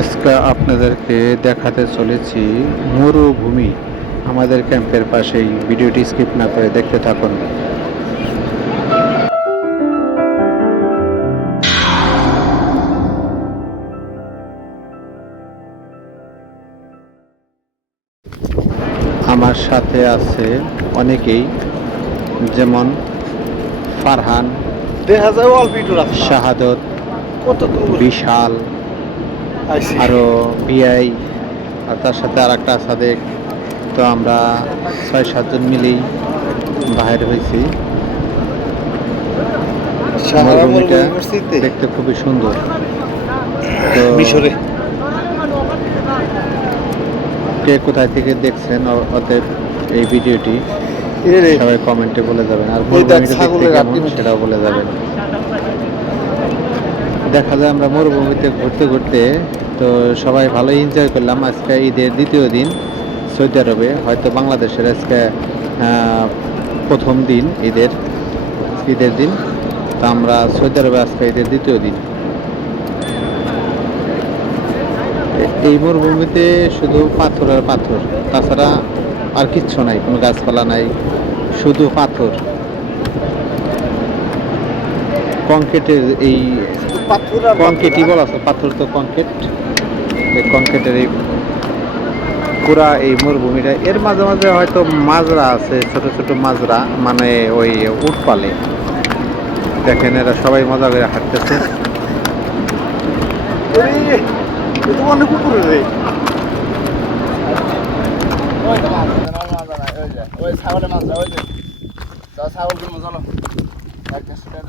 আজকে আপনাদেরকে দেখাতে চলেছি মরুভূমি। আমাদের ক্যাম্পের পাশেই। ভিডিওটি স্কিপ না করে দেখতে থাকুন। আমার সাথে আছে অনেকেই যেমন ফারহান শাহাদত কত বিশাল আরও বিআই আর তার সাথে আর একটা সাদেক। তো আমরা ছয় সাতজন মিলেই বাহির হয়েছি। মসজিদে দেখতে খুবই সুন্দর। মিশরে? কে কোথায় থেকে দেখছেন অতএব এই ভিডিওটি সবাই কমেন্টে বলে যাবেন। আর সেটাও বলে যাবেন। দেখা যায় আমরা মরুভূমিতে ঘুরতে ঘুরতে তো সবাই ভালো এনজয় করলাম আজকে ঈদের দ্বিতীয় দিন, সৌদি আরবে। হয়তো বাংলাদেশের আজকে প্রথম দিন ঈদের ঈদের দিন। তো আমরা সৌদি আরবে আজকে ঈদের দ্বিতীয় দিন। এই মরুভূমিতে শুধু পাথর আর পাথর, তাছাড়া আর কিচ্ছু নাই, কোনো গাছপালা নাই, শুধু পাথর। কংক্রিটের এই কংক্রিটই বলা আছে পাথর তো কংক্রিট এই কংক্রিটের এই পুরা এই মরুভূমিটা এর মাঝে মাঝে হয়তো মাজরা আছে ছোট ছোট মাজরা মানে ওই উট পালে দেখেন এরা সবাই মজা করে হাঁটতেছে। ছাগলের মাছ ছাগল কিনবো চলো।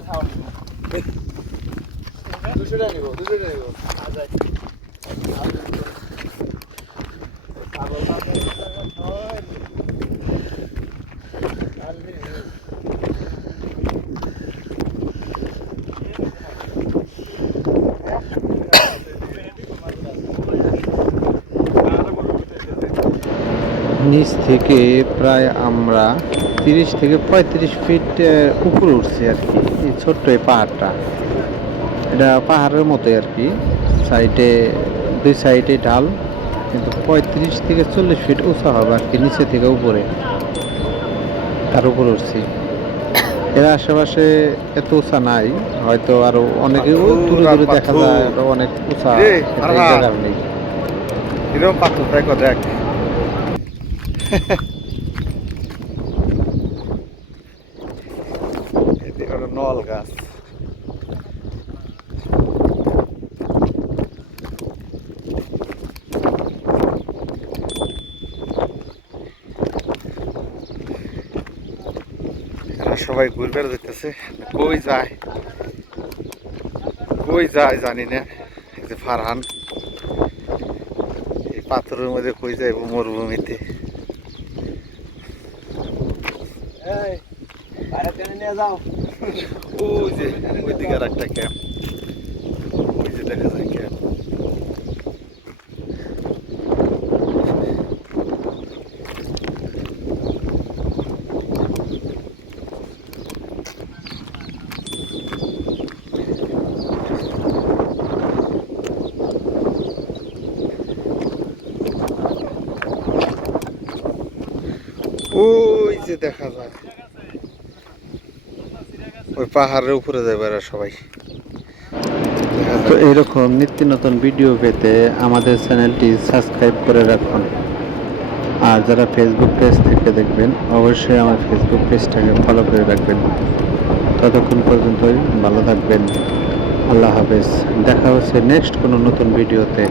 ছাগল কিনবো দুশো টাকা নিবো দুশো টাকা নিবো। নিচ থেকে প্রায় আমরা তিরিশ থেকে পঁয়ত্রিশ ফিট উপরে উঠছি আর কি এই ছোট্ট এই পাহাড়টা। এটা পাহাড়ের মতোই আর কি সাইডে দুই সাইডে ঢাল কিন্তু পঁয়ত্রিশ থেকে চল্লিশ ফিট উঁচা হবে আর কি নিচে থেকে উপরে। তার উপরে উঠছি। এর আশেপাশে এত উঁচা নাই হয়তো আরও অনেকে দূরে দূরে দেখা যায় অনেক উঁচা নেই। এরকম পাথর দেখ। এটি হলো নল গাছ সবাই ঘুরবে যেতেছে কই যায়? কই যায় জানি না। ফারহান, এই পাথরের মধ্যে কই যায় মরুভূমিতে? নিয়ে যাও ওই যে ওই দিকে আর একটা ক্যাম্প ওই যে দেখা যায় ক্যাম্প ওই যে দেখা যায়। ওই পাহাড়ের উপরে যাবে এরা সবাই। তো যায়। এইরকম নিত্য নতুন ভিডিও পেতে আমাদের চ্যানেলটি সাবস্ক্রাইব করে রাখুন। আর যারা ফেসবুক পেজ থেকে দেখবেন অবশ্যই আমার ফেসবুক পেজটাকে ফলো করে রাখবেন। ততক্ষণ পর্যন্তই ভালো থাকবেন। আল্লাহ হাফেজ। দেখা হচ্ছে নেক্সট কোনো নতুন ভিডিওতে